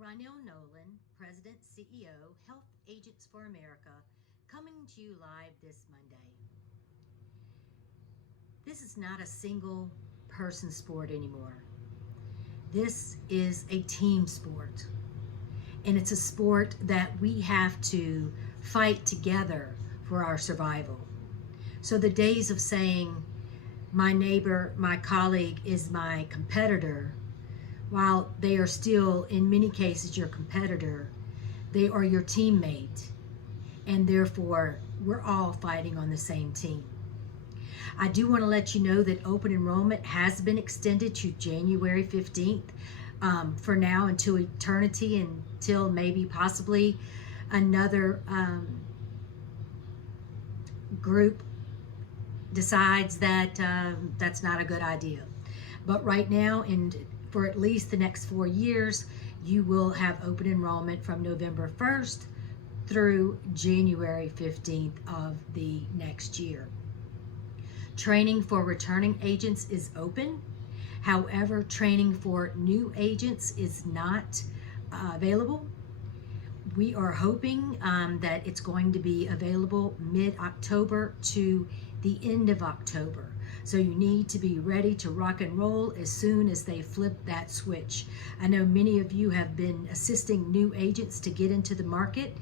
Rynell Nolan, President, CEO, Health Agents for America, coming to you live this Monday. This is not a single person sport anymore. This is a team sport. And it's a sport that we have to fight together for our survival. So the days of saying, my neighbor, my colleague is my competitor, while they are still, in many cases, your competitor, they are your teammate, and therefore, we're all fighting on the same team. I do want to let you know that open enrollment has been extended to January 15th, for now until eternity, until maybe possibly another group decides that that's not a good idea. But right now, and for at least the next 4 years, you will have open enrollment from November 1st through January 15th of the next year. Training for returning agents is open. However, training for new agents is not available. We are hoping that it's going to be available mid-October to the end of October. So you need to be ready to rock and roll as soon as they flip that switch. I know many of you have been assisting new agents to get into the market,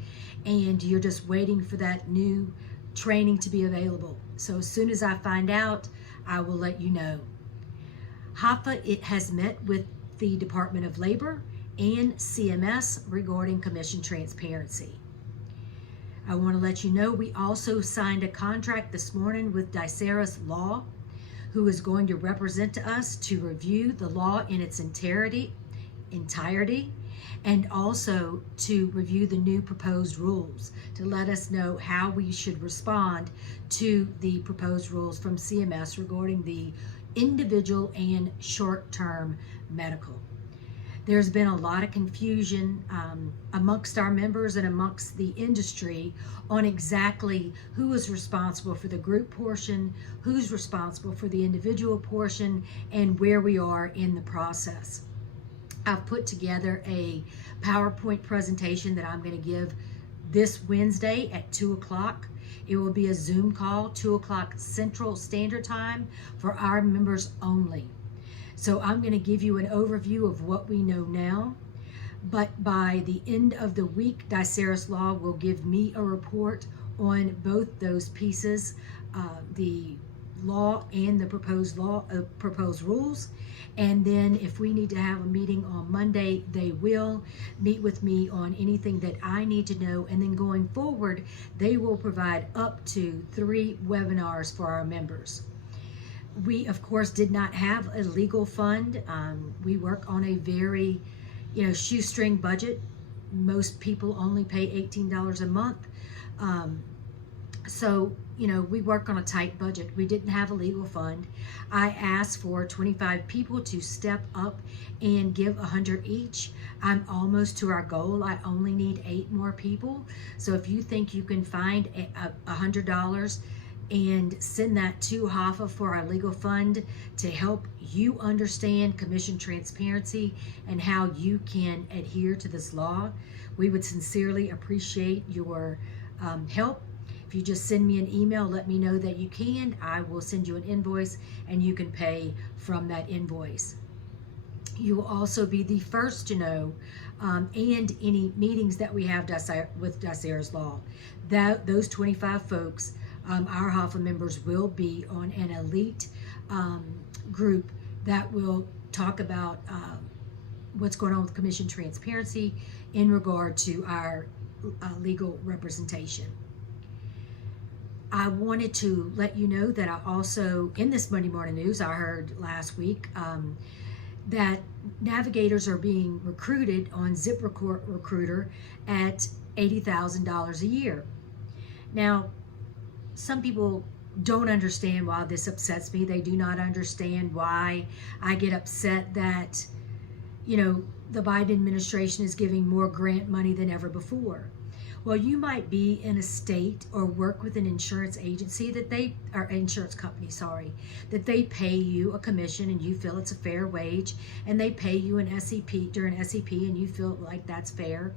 and you're just waiting for that new training to be available. So as soon as I find out, I will let you know. HAFA, it has met with the Department of Labor and CMS regarding commission transparency. I want to let you know we also signed a contract this morning with Diceras Law, who is going to represent us to review the law in its entirety, and also to review the new proposed rules to let us know how we should respond to the proposed rules from CMS regarding the individual and short-term medical. There's been a lot of confusion amongst our members and amongst the industry on exactly who is responsible for the group portion, who's responsible for the individual portion, and where we are in the process. I've put together a PowerPoint presentation that I'm going to give this Wednesday at 2 o'clock. It will be a Zoom call, 2 o'clock Central Standard Time, for our members only. So I'm going to give you an overview of what we know now, but by the end of the week, Diceras Law will give me a report on both those pieces, the law and the proposed rules. And then if we need to have a meeting on Monday, they will meet with me on anything that I need to know. And then going forward, they will provide up to 3 webinars for our members. We, of course, did not have a legal fund. We work on a very, shoestring budget. Most people only pay $18 a month. So, we work on a tight budget. We didn't have a legal fund. I asked for 25 people to step up and give 100 each. I'm almost to our goal. I only need 8 more people. So if you think you can find $100 and send that to HAFA for our legal fund to help you understand commission transparency and how you can adhere to this law, we would sincerely appreciate your help. If you just send me an email, let me know that you can. I will send you an invoice and you can pay from that invoice. You will also be the first to know and any meetings that we have with Diceras Law. Those 25 folks, our HAFA members, will be on an elite group that will talk about what's going on with commission transparency in regard to our legal representation. I wanted to let you know that I also, in this Monday Morning News, I heard last week that navigators are being recruited on ZipRecruiter at $80,000 a year. Now, some people don't understand why this upsets me. They do not understand why I get upset that, the Biden administration is giving more grant money than ever before. Well, you might be in a state or work with an insurance agency or insurance company, sorry, that they pay you a commission and you feel it's a fair wage, and they pay you an SEP during SEP and you feel like that's fair.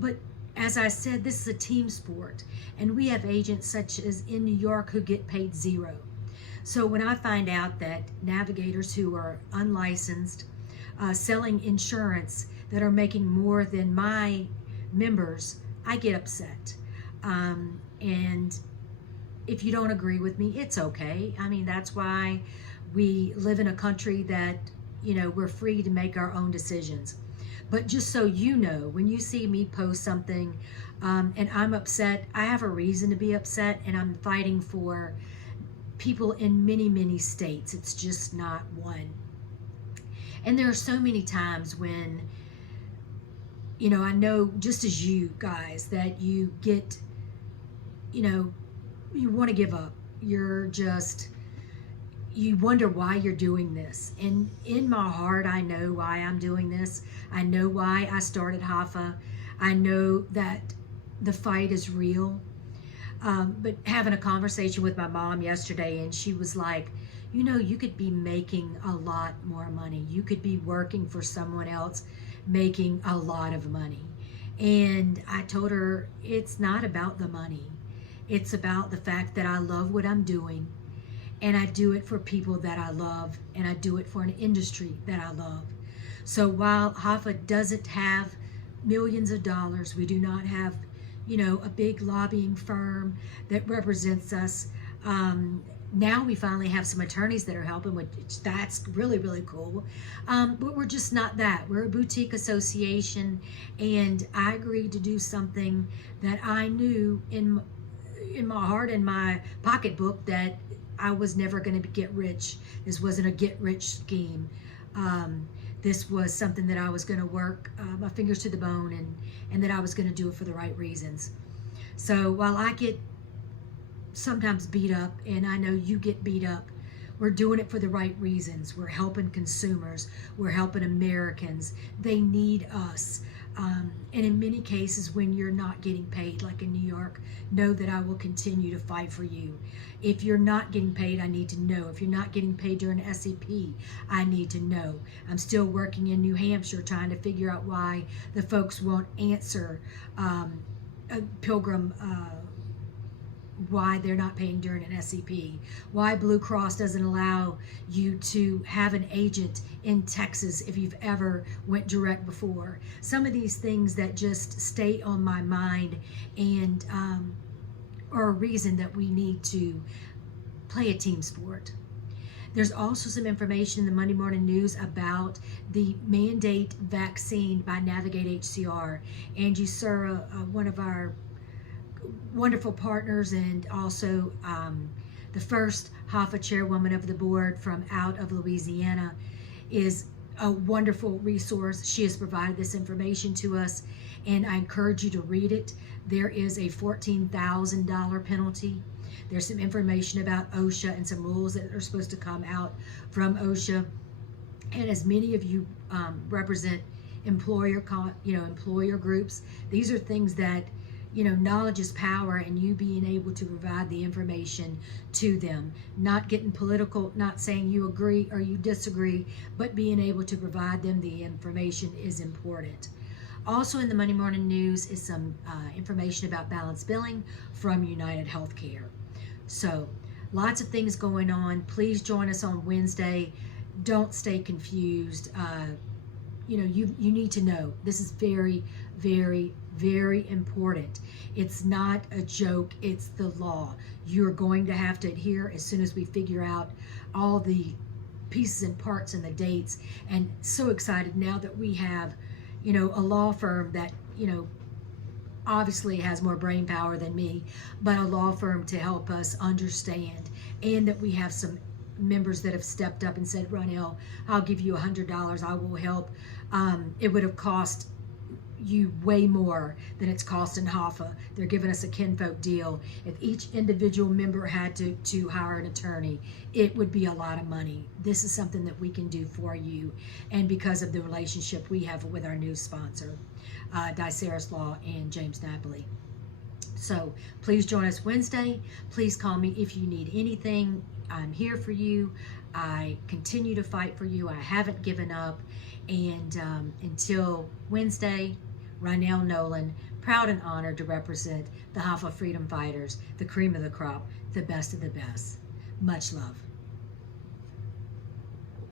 But as I said, this is a team sport, and we have agents such as in New York who get paid zero. So when I find out that navigators who are unlicensed, selling insurance that are making more than my members, I get upset. And if you don't agree with me, it's okay. I mean, that's why we live in a country that, we're free to make our own decisions. But just so you know, when you see me post something and I'm upset, I have a reason to be upset, and I'm fighting for people in many, many states. It's just not one. And there are so many times when, I know just as you guys that you get, you want to give up. You wonder why you're doing this. And in my heart, I know why I'm doing this. I know why I started HAFA. I know that the fight is real. But having a conversation with my mom yesterday, and she was like, you could be making a lot more money. You could be working for someone else making a lot of money. And I told her, it's not about the money. It's about the fact that I love what I'm doing, and I do it for people that I love, and I do it for an industry that I love. So while HAFA doesn't have millions of dollars, we do not have, a big lobbying firm that represents us. Now we finally have some attorneys that are helping, which that's really, really cool. But we're just not that. We're a boutique association, and I agreed to do something that I knew in my heart, in my pocketbook, that I was never going to get rich. This wasn't a get-rich scheme. This was something that I was going to work my fingers to the bone, and that I was going to do it for the right reasons. So while I get sometimes beat up, and I know you get beat up, we're doing it for the right reasons. We're helping consumers. We're helping Americans. They need us. And in many cases, when you're not getting paid, like in New York, know that I will continue to fight for you. If you're not getting paid, I need to know. If you're not getting paid during SEP, I need to know. I'm still working in New Hampshire trying to figure out why the folks won't answer Pilgrim, why they're not paying during an SEP, why Blue Cross doesn't allow you to have an agent in Texas if you've ever went direct before. Some of these things that just stay on my mind, and are a reason that we need to play a team sport. There's also some information in the Monday Morning News about the mandate vaccine by Navigate HCR. Angie Sura, one of our wonderful partners, and also the first HAFA chairwoman of the board from out of Louisiana, is a wonderful resource. She has provided this information to us, and I encourage you to read it. There is a $14,000 penalty. There's some information about OSHA and some rules that are supposed to come out from OSHA. And as many of you represent employer groups, these are things that, knowledge is power, and you being able to provide the information to them, not getting political, not saying you agree or you disagree, but being able to provide them the information is important. Also in the Monday Morning News is some information about balance billing from United Healthcare. So lots of things going on. Please join us on Wednesday. Don't stay confused. You need to know. This is very, very, very important. It's not a joke. It's the law. You're going to have to adhere as soon as we figure out all the pieces and parts and the dates. And so excited now that we have, a law firm that, obviously has more brain power than me, but a law firm to help us understand, and that we have some members that have stepped up and said, Ronell, I'll give you $100. I will help. It would have cost you way more than it's costing HAFA. They're giving us a kinfolk deal. If each individual member had to hire an attorney, it would be a lot of money. This is something that we can do for you, and because of the relationship we have with our new sponsor, Diceris Law and James Napoli. So please join us Wednesday. Please call me if you need anything. I'm here for you. I continue to fight for you. I haven't given up. And until Wednesday, Rynell Nolan, proud and honored to represent the HAFA Freedom Fighters, the cream of the crop, the best of the best. Much love.